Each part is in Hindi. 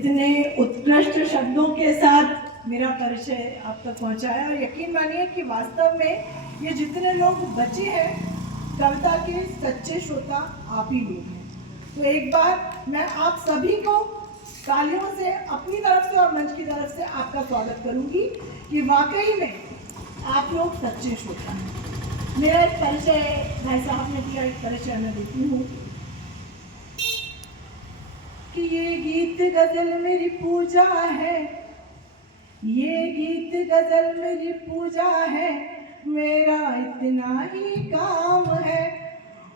इतने उत्कृष्ट शब्दों के साथ मेरा परिचय आप तक पहुंचाया और यकीन मानिए कि वास्तव में ये जितने लोग बचे हैं कविता के सच्चे श्रोता आप ही लोग हैं। तो एक बार मैं आप सभी को तालियों से अपनी तरफ से और मंच की तरफ से आपका स्वागत करूंगी कि वाकई में आप लोग सच्चे श्रोता हैं। मेरा एक परिचय भाई साहब ने दिया, एक परिचय मैं देती हूँ कि ये गीत गजल मेरी पूजा है, ये गीत गजल मेरी पूजा है, मेरा इतना ही काम है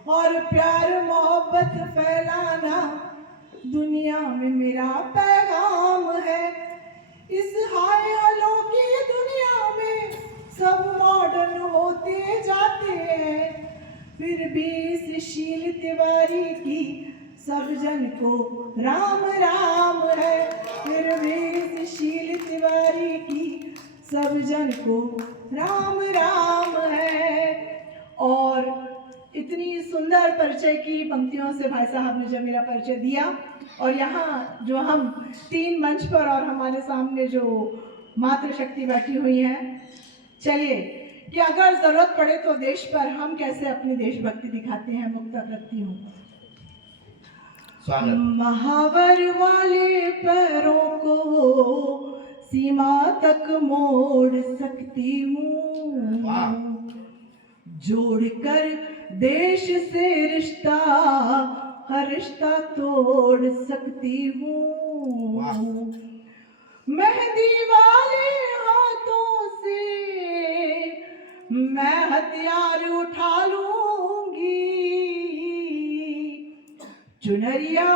और प्यार मोहब्बत फैलाना दुनिया में मेरा पैगाम है। इस हाय हलो की दुनिया में सब मॉडर्न होते जाते हैं, फिर भी इस शील तिवारी की सब जन को राम राम है, फिर भी इस शील तिवारी की सब जन को राम राम है। और इतनी सुंदर परिचय की पंक्तियों से भाई साहब ने जब मेरा परिचय दिया और यहाँ जो हम तीन मंच पर और हमारे सामने जो मातृशक्ति बैठी हुई हैं, चलिए कि अगर जरूरत पड़े तो देश पर हम कैसे अपनी देशभक्ति दिखाते हैं, मुक्ता करती हूँ। महावर वाले पैरों को सीमा तक मोड़ सकती हूँ, जोड़कर देश से रिश्ता हर रिश्ता तोड़ सकती हूँ। मेहंदी वाले हाथों से मैं हथियार उठा लूंगी, चुनरिया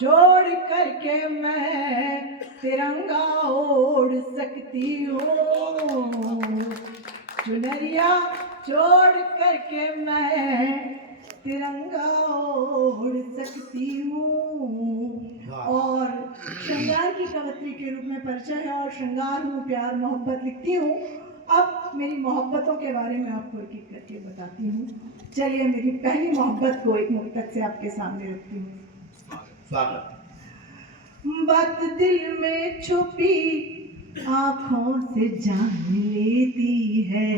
जोड़ करके मैं तिरंगा ओढ़ सकती हूँ, चुनरिया जोड़ करके मैं तिरंगा ओढ़ सकती हूँ। और श्रृंगार की कवयित्री के रूप में परिचय है और श्रृंगार हूँ, प्यार मोहब्बत लिखती हूँ। अब मेरी मोहब्बतों के बारे में आपको एक एक करके बताती हूँ। चलिए मेरी पहली मोहब्बत को एक मुक्तक से आपके सामने रखती हूँ। बात दिल में छुपी आँखों से जान लेती है,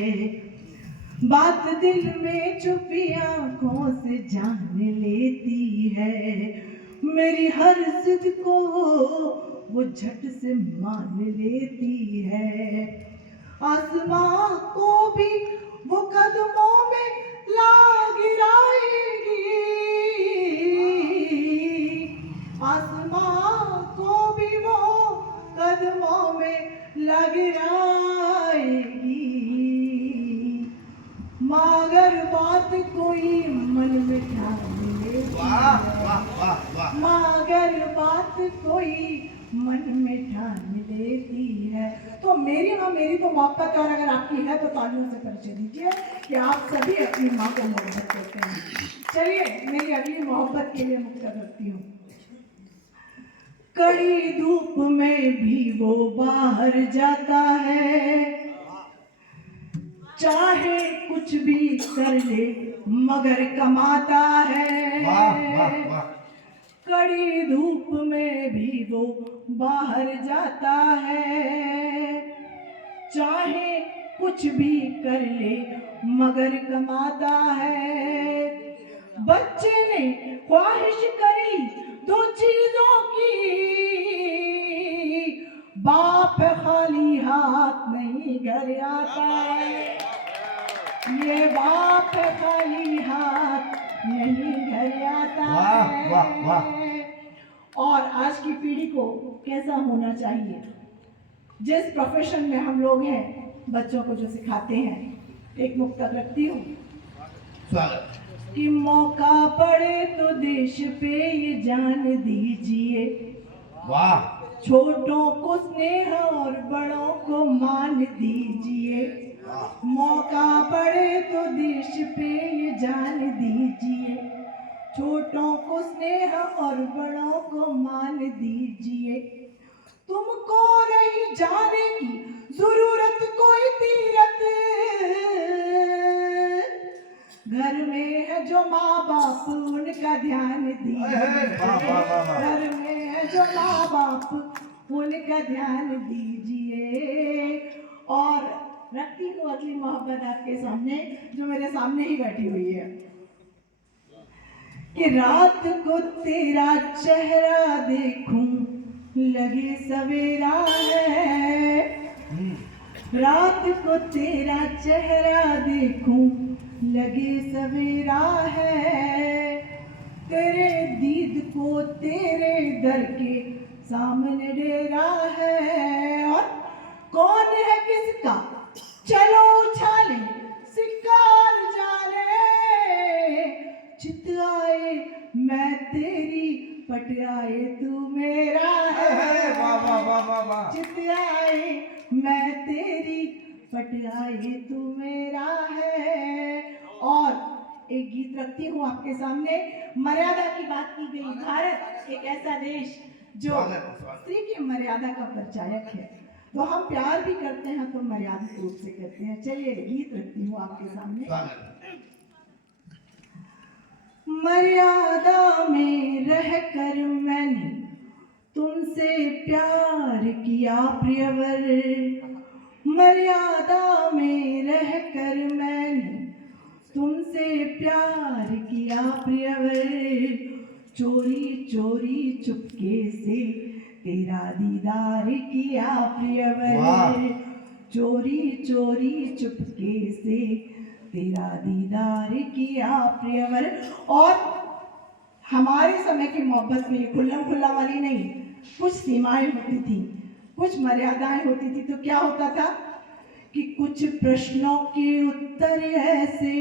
बात दिल में छुपी आँखों से जान लेती है, मेरी हर जिद को वो झट से मान लेती है, आसमां को भी वो कदमों में ला गिराएगी, आसमां को भी वो कदमों में ला गिराएगी, मगर बात कोई मन में ठान लेती है, मगर बात कोई मन में ठान लेती है। तो मेरी माँ मेरी तो मोहब्बत है और अगर आपकी है तो तालियों से परिचय दीजिए कि आप सभी अपनी माँ को मोहब्बत करते हैं। चलिए मेरी अगली मोहब्बत के लिए मुक्ता करती हूँ। कड़ी धूप में भी वो बाहर जाता है, चाहे कुछ भी कर ले मगर कमाता है, कड़ी धूप में भी वो बाहर जाता है, चाहे कुछ भी कर ले मगर कमाता है। बच्चे ने ख्वाहिश करी दो चीजों की, बाप खाली हाथ नहीं घर आता है, ये बाप खाली हाथ नहीं घर आता है। वाह वाह। और आज की पीढ़ी को कैसा होना चाहिए, जिस प्रोफेशन में हम लोग हैं बच्चों को जो सिखाते हैं, एक मुक्तक रखती हूँ कि मौका पड़े तो देश पे ये जान दीजिए, वाह, छोटों को स्नेह और बड़ों को मान दीजिए, मौका पड़े तो देश पे ये जान दीजिए, छोटों को स्नेह और बड़ों को मान दीजिए, तुमको नहीं जाने की जरूरत कोई तीरथ, घर में है जो माँ बाप उनका ध्यान दीजिए, घर में हैं जो माँ बाप उनका ध्यान दीजिए। और रखती हूँ अगली मोहब्बत आपके सामने जो मेरे सामने ही बैठी हुई है कि रात को तेरा चेहरा देखूं लगे सवेरा है, रात को तेरा चेहरा देखूं लगे सवेरा है, तेरे दीद को तेरे दर के सामने डेरा है। और कौन है किसका चलो उछाले सिक्का और जाने, चित आए मैं तेरी पट आए तू मेरा है, चित आए मैं तेरी पट आए तू मेरा है। और एक गीत रखती हूँ आपके सामने, मर्यादा की बात की गई। भारत एक ऐसा देश जो स्त्री की मर्यादा का परिचायक है, तो हम प्यार भी करते हैं तो मर्यादित रूप से करते हैं। चलिए गीत रखती हूँ आपके सामने। मर्यादा में रहकर मैंने तुमसे प्यार किया प्रियवर, मर्यादा में रहकर मैंने तुमसे प्यार किया प्रियवर, चोरी चोरी चुपके से तेरा दीदार किया प्रियवर, चोरी चोरी चुपके से तेरा दीदार किया प्रियवर। और हमारे समय की मोहब्बत में खुल्लम खुल्ला वाली नहीं, कुछ सीमाएं होती थी, कुछ मर्यादाएं होती थी। तो क्या होता था कि कुछ प्रश्नों के उत्तर ऐसे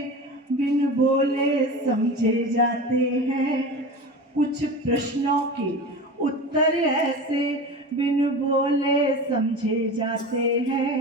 बिन बोले समझे जाते हैं, कुछ प्रश्नों के उत्तर ऐसे बिन बोले समझे जाते हैं,